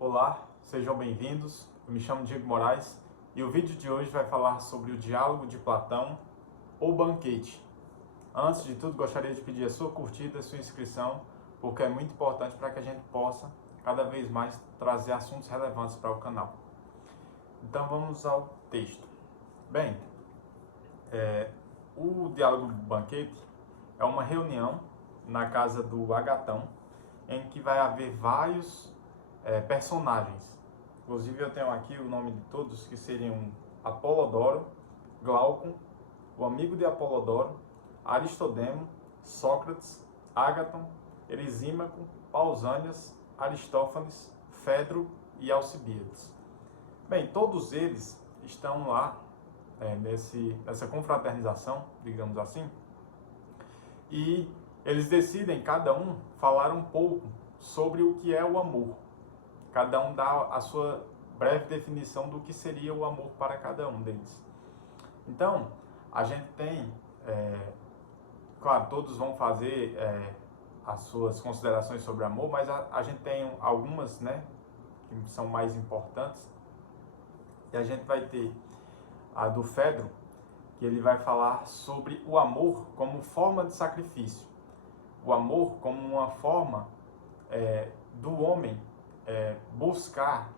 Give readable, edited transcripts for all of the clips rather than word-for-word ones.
Olá, sejam bem-vindos. Eu me chamo Diego Moraes e o vídeo de hoje vai falar sobre o diálogo de Platão, ou banquete. Antes de tudo, gostaria de pedir a sua curtida, a sua inscrição, porque é muito importante para que a gente possa cada vez mais trazer assuntos relevantes para o canal. Então vamos ao texto. Bem, o diálogo do banquete é uma reunião na casa do Agatão, em que vai haver vários personagens. Inclusive eu tenho aqui o nome de todos, que seriam Apolodoro, Glaucon, o amigo de Apolodoro, Aristodemo, Sócrates, Ágaton, Erisímaco, Pausânias, Aristófanes, Fedro e Alcibíades. Bem, todos eles estão lá nessa confraternização, digamos assim, e eles decidem, cada um, falar um pouco sobre o que é o amor. Cada um dá a sua breve definição do que seria o amor para cada um deles. Então, a gente tem, claro, todos vão fazer as suas considerações sobre amor, mas a gente tem algumas, que são mais importantes. E a gente vai ter a do Fedro, que ele vai falar sobre o amor como forma de sacrifício. O amor como uma forma do homem buscar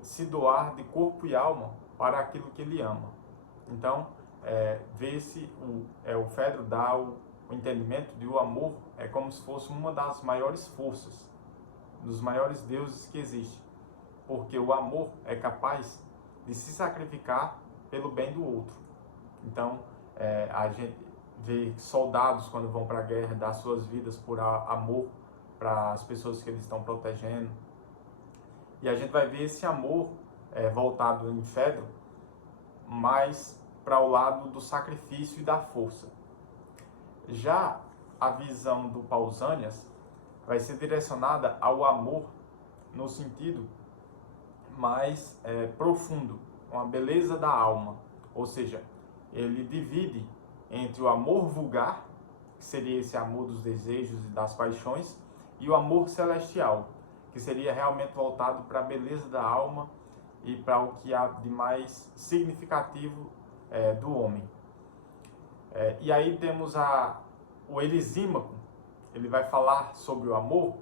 se doar de corpo e alma para aquilo que ele ama. Então, vê-se, o Fedro dá o entendimento de o amor é como se fosse uma das maiores forças, dos maiores deuses que existe, porque o amor é capaz de se sacrificar pelo bem do outro. Então, a gente vê soldados, quando vão para a guerra, dar suas vidas por amor para as pessoas que eles estão protegendo. E a gente vai ver esse amor voltado em Fedro mais para o lado do sacrifício e da força. Já a visão do Pausânias vai ser direcionada ao amor no sentido mais profundo, uma beleza da alma. Ou seja, ele divide entre o amor vulgar, que seria esse amor dos desejos e das paixões, e o amor celestial, que seria realmente voltado para a beleza da alma e para o que há de mais significativo do homem. E aí temos o Erisímaco, ele vai falar sobre o amor,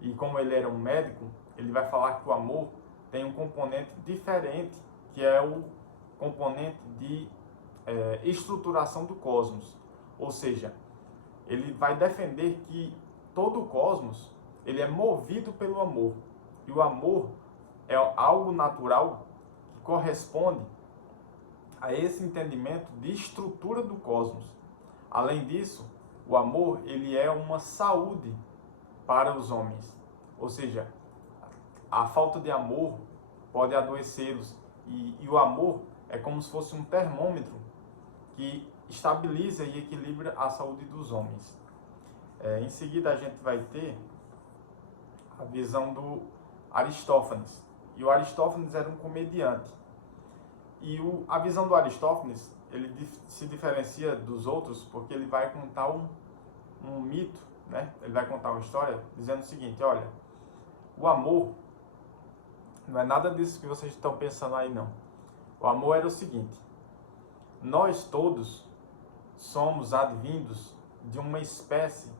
e como ele era um médico, ele vai falar que o amor tem um componente diferente, que é o componente de estruturação do cosmos. Ou seja, ele vai defender que todo o cosmos ele é movido pelo amor. E o amor é algo natural que corresponde a esse entendimento de estrutura do cosmos. Além disso, o amor ele é uma saúde para os homens. Ou seja, a falta de amor pode adoecê-los. E o amor é como se fosse um termômetro que estabiliza e equilibra a saúde dos homens. Em seguida, a gente vai ter a visão do Aristófanes. E o Aristófanes era um comediante. E a visão do Aristófanes, ele se diferencia dos outros porque ele vai contar um mito, Ele vai contar uma história dizendo o seguinte: olha, o amor não é nada disso que vocês estão pensando aí, não. O amor era o seguinte: nós todos somos advindos de uma espécie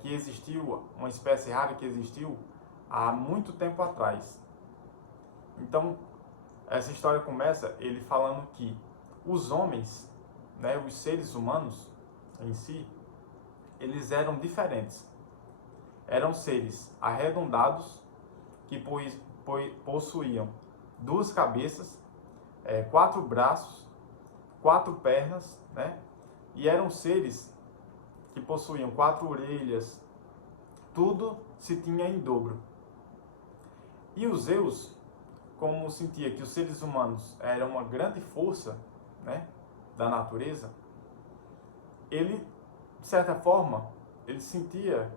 que existiu, uma espécie rara que existiu há muito tempo atrás. Então, essa história começa ele falando que os homens, os seres humanos em si, eles eram diferentes. Eram seres arredondados que possuíam 2 cabeças, 4 braços, 4 pernas, E eram seres que possuíam 4 orelhas, tudo se tinha em dobro. E os Zeus, como sentia que os seres humanos eram uma grande força, da natureza, ele, de certa forma, ele sentia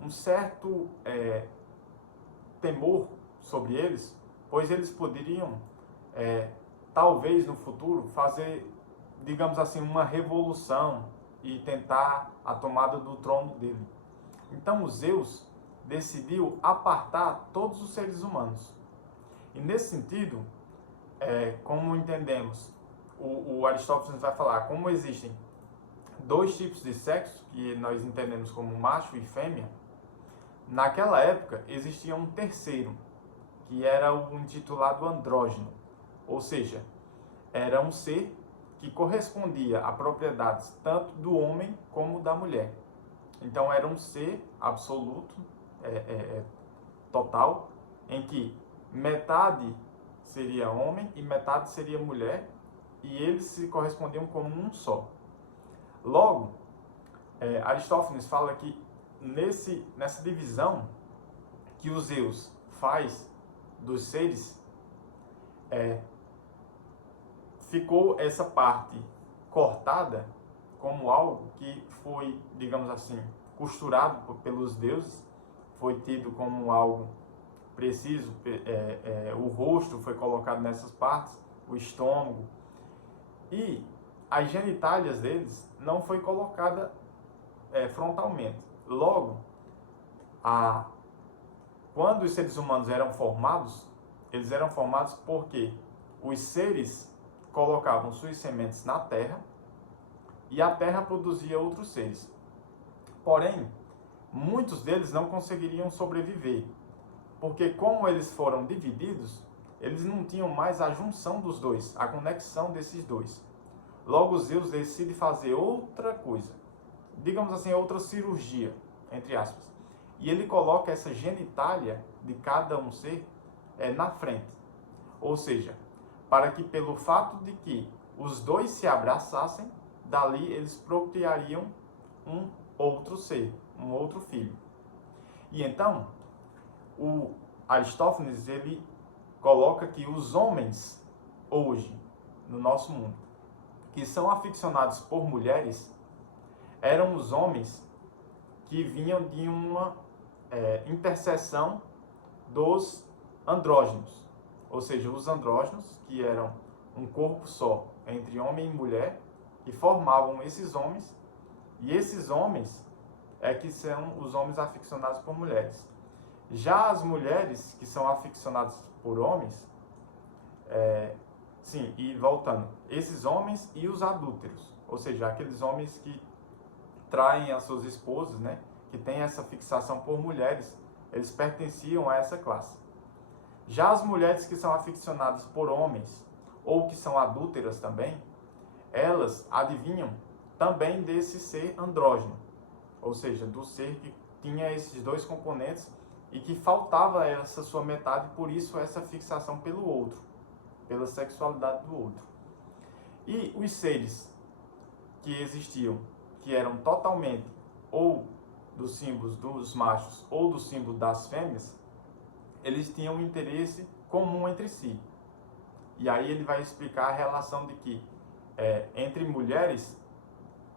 um certo temor sobre eles, pois eles poderiam, talvez no futuro, fazer, digamos assim, uma revolução e tentar a tomada do trono dele. Então os Zeus decidiu apartar todos os seres humanos. E nesse sentido, como entendemos, o Aristóteles vai falar como existem dois tipos de sexo, que nós entendemos como macho e fêmea. Naquela época existia um terceiro, que era o intitulado andrógeno, ou seja, era um ser que correspondia a propriedades tanto do homem como da mulher. Então era um ser absoluto, total, em que metade seria homem e metade seria mulher, e eles se correspondiam como um só. Logo, Aristófanes fala que nessa divisão que os Zeus faz dos seres, ficou essa parte cortada como algo que foi, digamos assim, costurado pelos deuses, foi tido como algo preciso, o rosto foi colocado nessas partes, o estômago, e as genitálias deles não foi colocada frontalmente. Logo, quando os seres humanos eram formados, eles eram formados porque os seres colocavam suas sementes na terra e a terra produzia outros seres. Porém, muitos deles não conseguiriam sobreviver, porque como eles foram divididos, eles não tinham mais a junção dos dois, a conexão desses dois. Logo, Zeus decide fazer outra coisa, digamos assim, outra cirurgia, entre aspas. E ele coloca essa genitália de cada um ser na frente. Ou seja, para que pelo fato de que os dois se abraçassem, dali eles procriariam um outro ser, um outro filho. E então, o Aristófanes, ele coloca que os homens, hoje, no nosso mundo, que são aficionados por mulheres, eram os homens que vinham de uma interseção dos andrógenos. Ou seja, os andrógenos, que eram um corpo só entre homem e mulher, que formavam esses homens, e esses homens que são os homens aficionados por mulheres. Já as mulheres que são aficionadas por homens, sim, e voltando, esses homens e os adúlteros, ou seja, aqueles homens que traem as suas esposas, né, que têm essa fixação por mulheres, eles pertenciam a essa classe. Já as mulheres que são aficionadas por homens, ou que são adúlteras também, elas adivinham também desse ser andrógeno, ou seja, do ser que tinha esses dois componentes e que faltava essa sua metade, por isso essa fixação pelo outro, pela sexualidade do outro. E os seres que existiam, que eram totalmente ou dos símbolos dos machos ou do símbolo das fêmeas, eles tinham um interesse comum entre si. E aí ele vai explicar a relação de que entre mulheres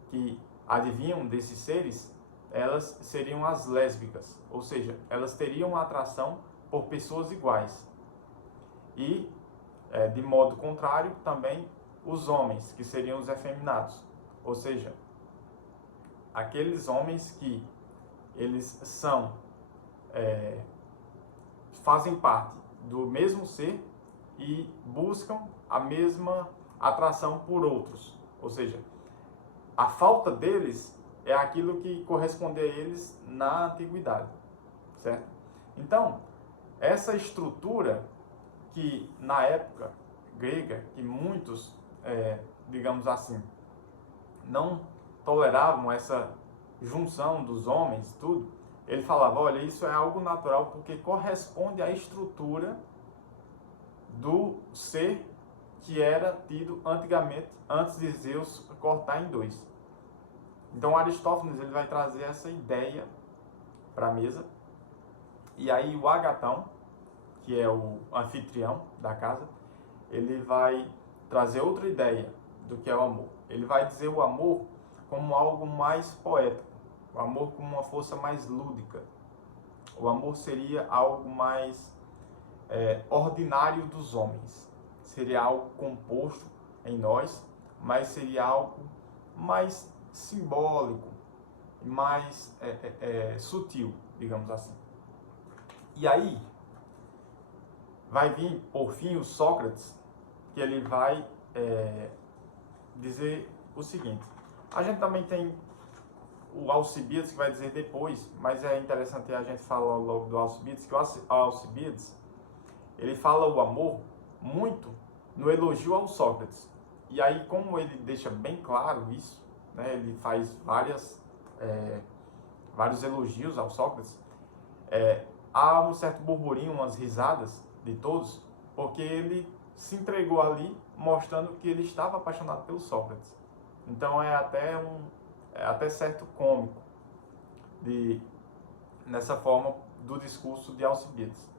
que adivinham desses seres, elas seriam as lésbicas, ou seja, elas teriam atração por pessoas iguais. E, de modo contrário, também os homens, que seriam os efeminados, ou seja, aqueles homens que eles fazem parte do mesmo ser e buscam a mesma atração por outros, ou seja, a falta deles é aquilo que corresponde a eles na antiguidade, certo? Então, essa estrutura que na época grega, que muitos, digamos assim, não toleravam essa junção dos homens e tudo, ele falava, olha, isso é algo natural porque corresponde à estrutura do ser que era tido antigamente, antes de Zeus cortar em dois. Então Aristófanes ele vai trazer essa ideia para a mesa, e aí o Agatão, que é o anfitrião da casa, ele vai trazer outra ideia do que é o amor. Ele vai dizer o amor como algo mais poético, o amor como uma força mais lúdica. O amor seria algo mais ordinário dos homens. Seria algo composto em nós, mas seria algo mais simbólico, mais sutil, digamos assim. E aí, vai vir, por fim, o Sócrates, que ele vai dizer o seguinte. A gente também tem o Alcibiades, que vai dizer depois, mas é interessante a gente falar logo do Alcibiades, que o Alcibiades, ele fala o amor muito no elogio ao Sócrates. E aí, como ele deixa bem claro isso, né, ele faz vários elogios ao Sócrates, há um certo burburinho, umas risadas de todos, porque ele se entregou ali, mostrando que ele estava apaixonado pelo Sócrates. Então é até certo cômico nessa forma do discurso de Alcibiades.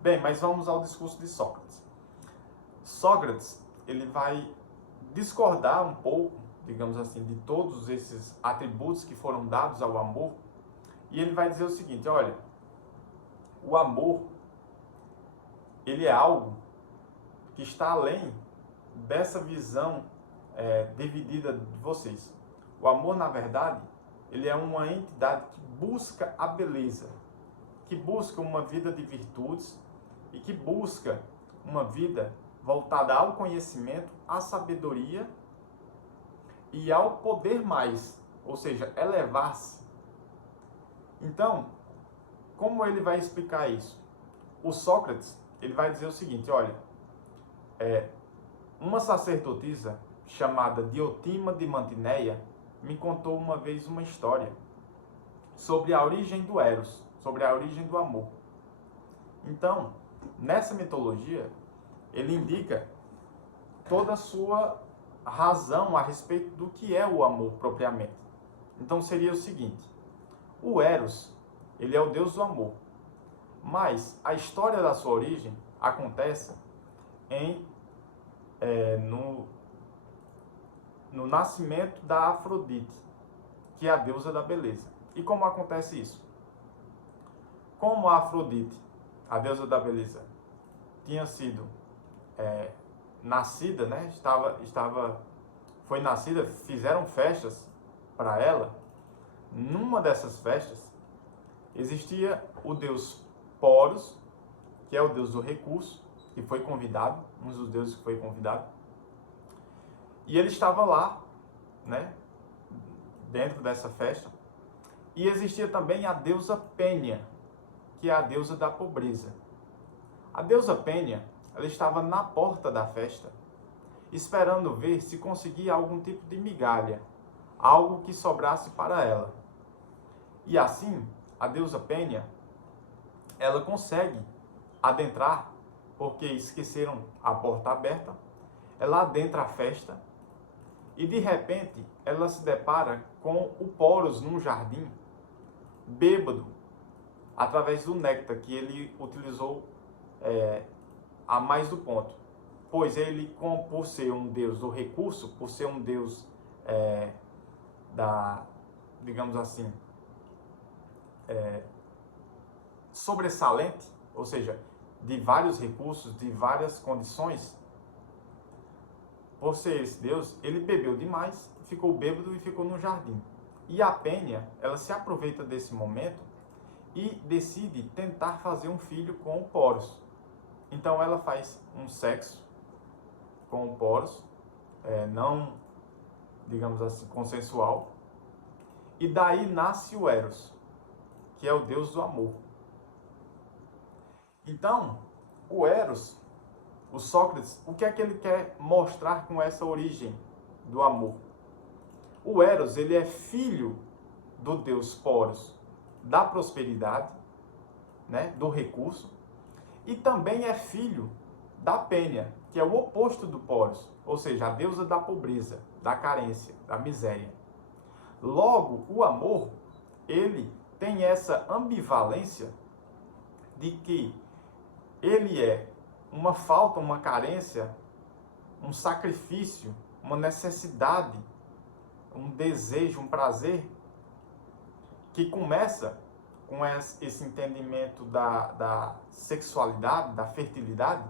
Bem, mas vamos ao discurso de Sócrates. Sócrates, ele vai discordar um pouco, digamos assim, de todos esses atributos que foram dados ao amor, e ele vai dizer o seguinte: olha, o amor, ele é algo que está além dessa visão dividida de vocês. O amor, na verdade, ele é uma entidade que busca a beleza, que busca uma vida de virtudes e que busca uma vida voltada ao conhecimento, à sabedoria e ao poder mais, ou seja, elevar-se. Então, como ele vai explicar isso? O Sócrates, ele vai dizer o seguinte: olha, uma sacerdotisa chamada Diotima de Mantineia me contou uma vez uma história sobre a origem do Eros, sobre a origem do amor. Então, nessa mitologia, ele indica toda a sua razão a respeito do que é o amor propriamente. Então seria o seguinte: o Eros, ele é o deus do amor, mas a história da sua origem acontece no nascimento da Afrodite, que é a deusa da beleza. E como acontece isso? Como a Afrodite, a deusa da beleza, tinha sido nascida, né? Foi nascida, fizeram festas para ela. Numa dessas festas existia o deus Poros, que é o deus do recurso, que foi convidado, um dos deuses que foi convidado. E ele estava lá, né, dentro dessa festa. E existia também a deusa Pênia, que é a deusa da pobreza. A deusa Pênia, ela estava na porta da festa, esperando ver se conseguia algum tipo de migalha, algo que sobrasse para ela. E assim, a deusa Pênia, ela consegue adentrar, porque esqueceram a porta aberta. Ela adentra a festa e de repente ela se depara com o Poros num jardim, bêbado, através do néctar que ele utilizou a mais do ponto. Pois ele, por ser um deus do recurso, por ser um deus digamos assim, sobressalente, ou seja, de vários recursos, de várias condições, por ser esse deus, ele bebeu demais, ficou bêbado e ficou no jardim. E a Pênia, ela se aproveita desse momento e decide tentar fazer um filho com o Poros. Então ela faz um sexo com o Poros, não, digamos assim, consensual, e daí nasce o Eros, que é o deus do amor. Então, o Eros, o Sócrates, o que é que ele quer mostrar com essa origem do amor? O Eros, ele é filho do deus Poros, da prosperidade, né, do recurso, e também é filho da Pênia, que é o oposto do Poros, ou seja, a deusa da pobreza, da carência, da miséria. Logo, o amor, ele tem essa ambivalência de que ele é uma falta, uma carência, um sacrifício, uma necessidade, um desejo, um prazer, que começa com esse entendimento da sexualidade, da fertilidade,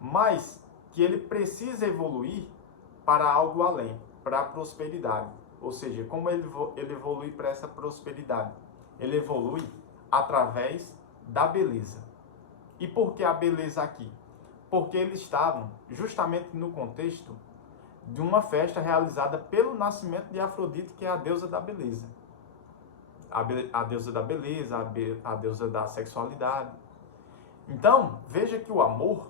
mas que ele precisa evoluir para algo além, para a prosperidade. Ou seja, como ele evolui para essa prosperidade? Ele evolui através da beleza. E por que a beleza aqui? Porque eles estavam justamente no contexto de uma festa realizada pelo nascimento de Afrodite, que é a deusa da beleza. A deusa da beleza, a deusa da sexualidade. Então, veja que o amor,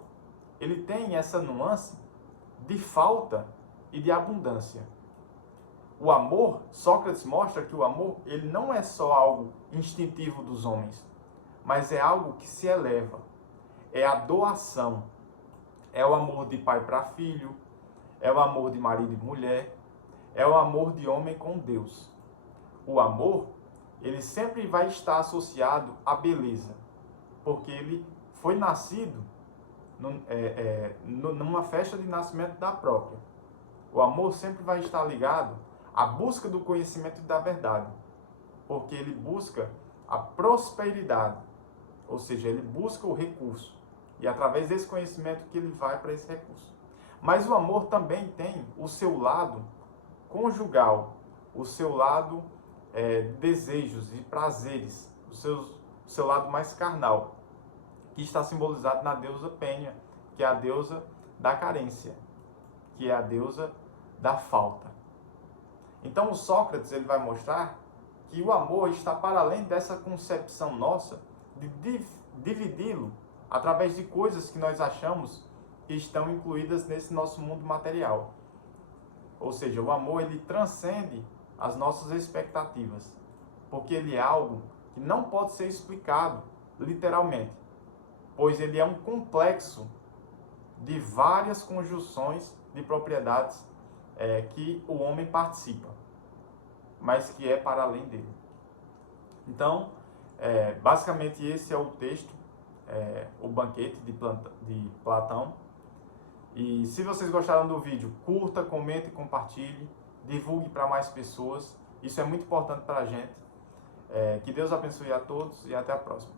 ele tem essa nuance de falta e de abundância. O amor, Sócrates mostra que o amor, ele não é só algo instintivo dos homens, mas é algo que se eleva. É a doação. É o amor de pai para filho, é o amor de marido e mulher, é o amor de homem com Deus. O amor, ele sempre vai estar associado à beleza, porque ele foi nascido numa festa de nascimento da própria. O amor sempre vai estar ligado à busca do conhecimento e da verdade, porque ele busca a prosperidade, ou seja, ele busca o recurso, e através desse conhecimento que ele vai para esse recurso. Mas o amor também tem o seu lado conjugal, o seu lado desejos e prazeres, o seu lado mais carnal, que está simbolizado na deusa Penha, que é a deusa da carência, que é a deusa da falta. Então o Sócrates ele vai mostrar que o amor está para além dessa concepção nossa de dividi-lo através de coisas que nós achamos que estão incluídas nesse nosso mundo material. Ou seja, o amor ele transcende as nossas expectativas, porque ele é algo que não pode ser explicado literalmente, pois ele é um complexo de várias conjunções de propriedades que o homem participa, mas que é para além dele. Então, basicamente esse é o texto, o banquete de Platão. E se vocês gostaram do vídeo, curta, comente, compartilhe, divulgue para mais pessoas. Isso é muito importante para a gente. Que Deus abençoe a todos e até a próxima.